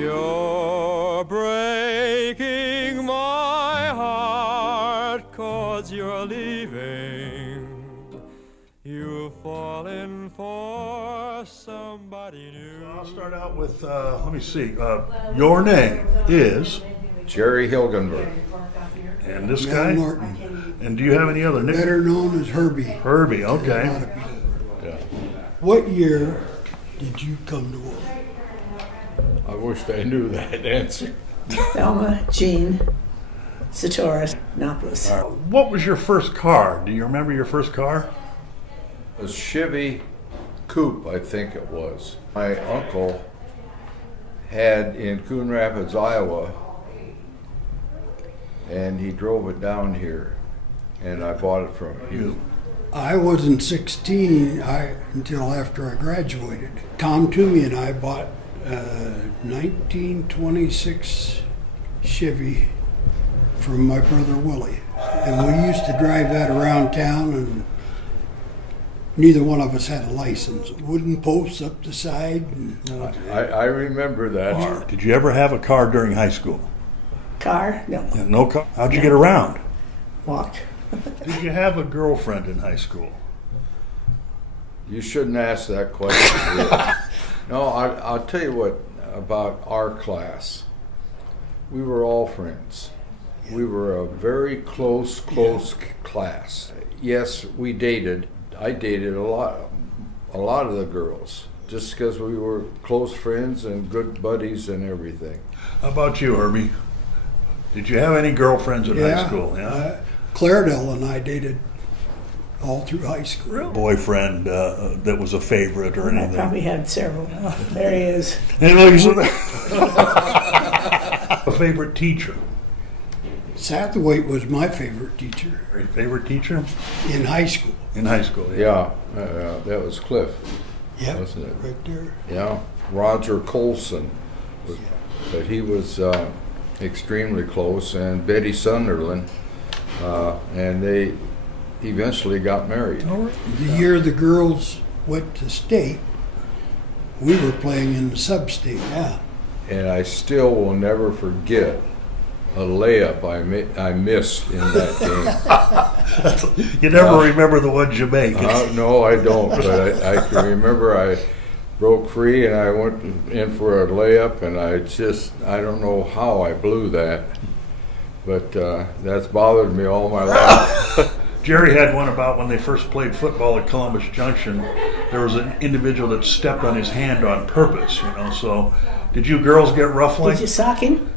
You're breaking my heart 'cause you're leaving. You've fallen for somebody new. I'll start out with, let me see, your name is? Jerry Hilgenberg. And this Mel guy? Norton. And do you have any other nicknames? Better known as Herbie. Herbie, okay. A lot of people. Yeah. What year did you come to work? I wished I knew that answer. Thelma Jean Satoris, Annapolis. What was your first car? Do you remember your first car? A Chevy Coupe, I think it was. My uncle had in Coon Rapids, Iowa, and he drove it down here, and I bought it from him. I wasn't 16 until after I graduated. Tom Toomey and I bought a 1926 Chevy from my brother Willie. And we used to drive that around town, and neither one of us had a license. Wooden posts up the side. And, I remember that. Did you ever have a car during high school? Car? No. No car? How'd you get around? Walk. Did you have a girlfriend in high school? You shouldn't ask that question. No, I'll tell you what about our class. We were all friends. We were a very close class. Yes, we dated. I dated a lot of the girls, just because we were close friends and good buddies and everything. How about you, Herbie? Did you have any girlfriends in high school? Claredell and I dated all through high school. Boyfriend that was a favorite or I anything? probably had several. Oh, there he is. A favorite teacher? Satterthwaite was my favorite teacher Your favorite teacher? in high school. In high school, yeah. Yeah, that was Cliff, Yep, wasn't it? right there. Yeah, Roger Colson, but he was extremely close, and Betty Sunderland, and they eventually got married. The year the girls went to state, we were playing in the sub-state. Yeah. And I still will never forget a layup I missed in that game. You never remember the ones you make. No, I don't, but I can remember I broke free and I went in for a layup, and I don't know how I blew that, but that's bothered me all my life. Jerry had one about when they first played football at Columbus Junction. There was an individual that stepped on his hand on purpose, so did you girls get rough like Did you sock him?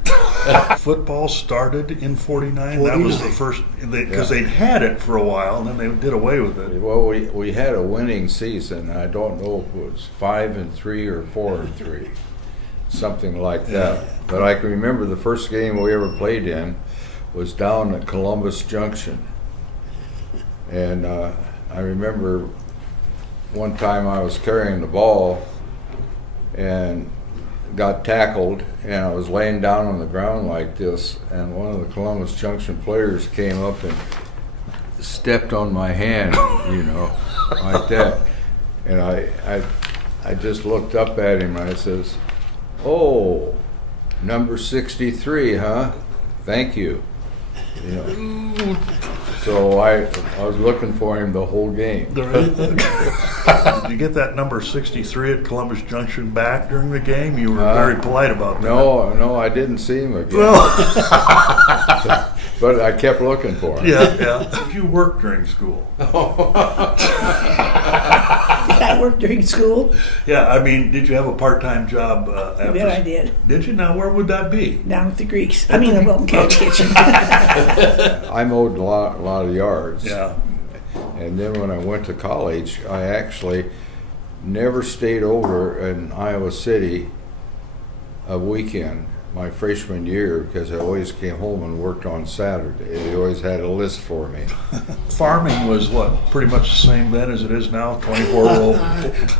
Football started in 49. That was the first, because they'd had it for a while and then they did away with it. Well, we had a winning season. I don't know if it was 5-3 or 4-3, something like that. But I can remember the first game we ever played in was down at Columbus Junction. And I remember one time I was carrying the ball and got tackled, and I was laying down on the ground like this, and one of the Columbus Junction players came up and stepped on my hand, like that. And I just looked up at him and I says, "Oh, number 63, huh? Thank you." So I was looking for him the whole game. Did you get that number 63 at Columbus Junction back during the game? You were very polite about that. No, I didn't see him again. But I kept looking for him. Yeah. Did you work during school? Did I work during school? Yeah, I mean, did you have a part-time job after? Yeah, I did. Did you? Now, where would that be? Down with the Greeks. I mean, the Wilton Couch Kitchen. I mowed a lot of yards. Yeah. And then when I went to college, I actually never stayed over in Iowa City a weekend my freshman year, because I always came home and worked on Saturday. They always had a list for me. Farming was what? Pretty much the same then as it is now? 24-year-old?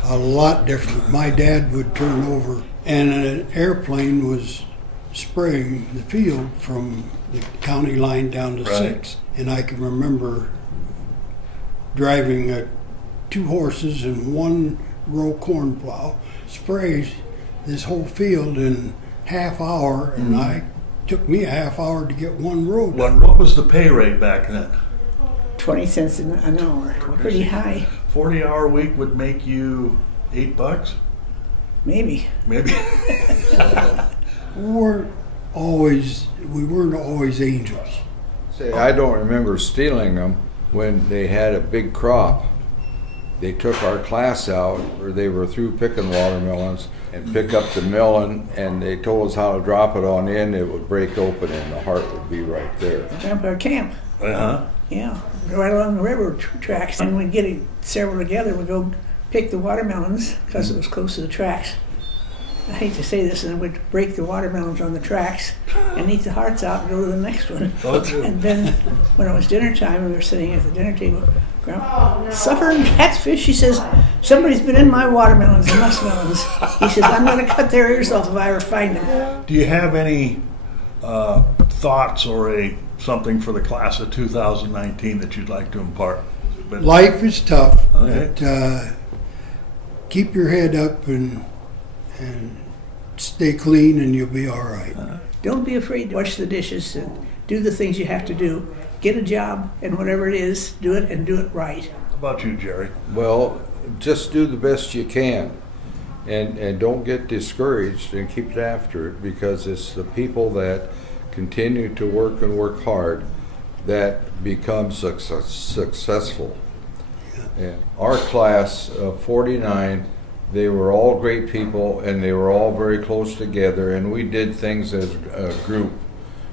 A lot different. My dad would turn over, and an airplane was spraying the field from the county line down to 6. And I can remember driving 2 horses and 1 row corn plow, sprays this whole field, and half hour, and took me a half hour to get one road. What was the pay rate back then? 20 cents an hour. Pretty high. 40-hour week would make you $8? Maybe. Maybe. We weren't always angels. Say, I don't remember stealing them when they had a big crop. They took our class out, or they were through picking watermelons, and pick up the melon, and they told us how to drop it on in. It would break open, and the heart would be right there. Jump our camp. Uh-huh. Yeah, right along the railroad tracks. And we'd get several together. We'd go pick the watermelons because it was close to the tracks. I hate to say this, and then we'd break the watermelons on the tracks and eat the hearts out and go to the next one. And then when it was dinner time, we were sitting at the dinner table. Grandma, supper and catfish. She says, somebody's been in my watermelons and muskmelons. He says, I'm going to cut their ears off if I ever find them. Do you have any thoughts or something for the class of 2019 that you'd like to impart? Life is tough, Okay. but keep your head up and stay clean, and you'll be all right. Don't be afraid to wash the dishes and do the things you have to do. Get a job, and whatever it is, do it and do it right. How about you, Jerry? Well, just do the best you can, and don't get discouraged, and keep after it, because it's the people that continue to work and work hard that become successful. And our class of 49, they were all great people, and they were all very close together, and we did things as a group.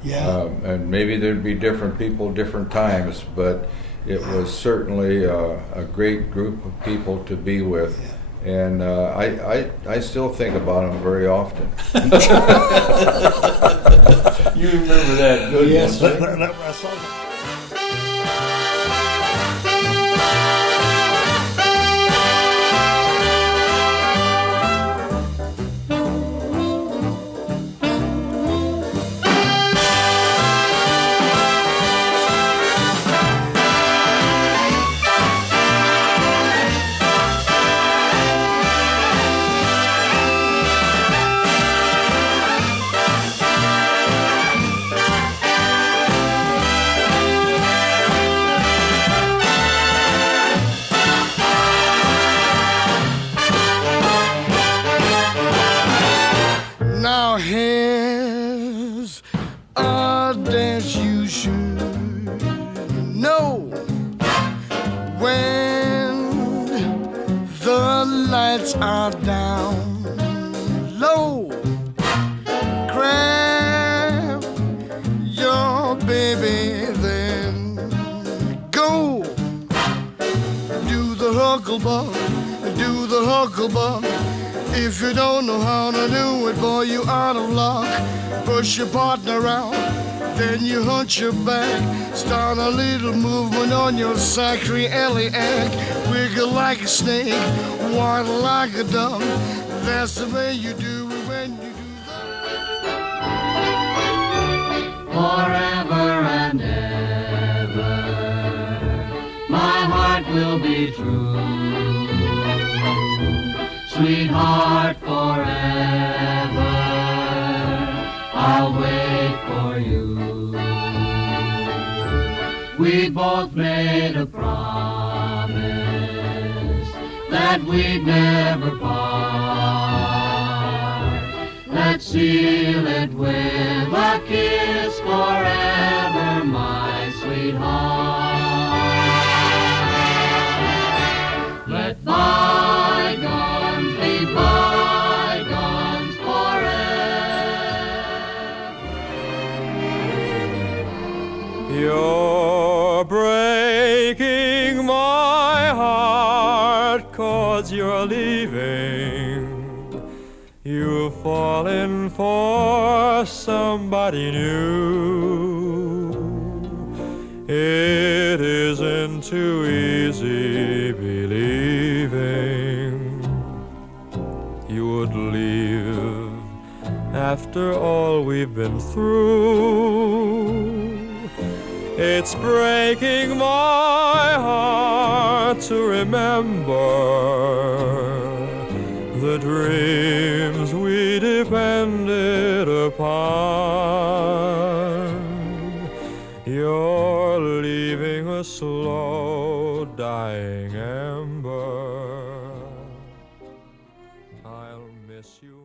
Yeah. And maybe there'd be different people, different times, but it was certainly a great group of people to be with. And I still think about them very often. You remember that good Yes, one. sir. Now here's a dance you should know. When the lights are down low, grab your baby, then go. Do the hucklebuck, do the hucklebuck. If you don't know how to do it, boy, you out of luck. Push your partner out, then you hunch your back. Start a little movement on your sacroiliac. Wiggle like a snake, waddle like a duck. That's the way you do it when you do that. Forever and ever, my heart will be true. Sweetheart, forever, I'll wait for you. We both made a promise that we'd never part. Let's seal it with a kiss forever, my sweetheart. Let bygones be bygones forever. You're breaking my heart 'cause you're leaving. You've fallen for somebody new. It isn't too easy believing you would leave after all we've been through. It's breaking my heart to remember the dreams we depended upon. You're leaving a slow dying ember. I'll miss you.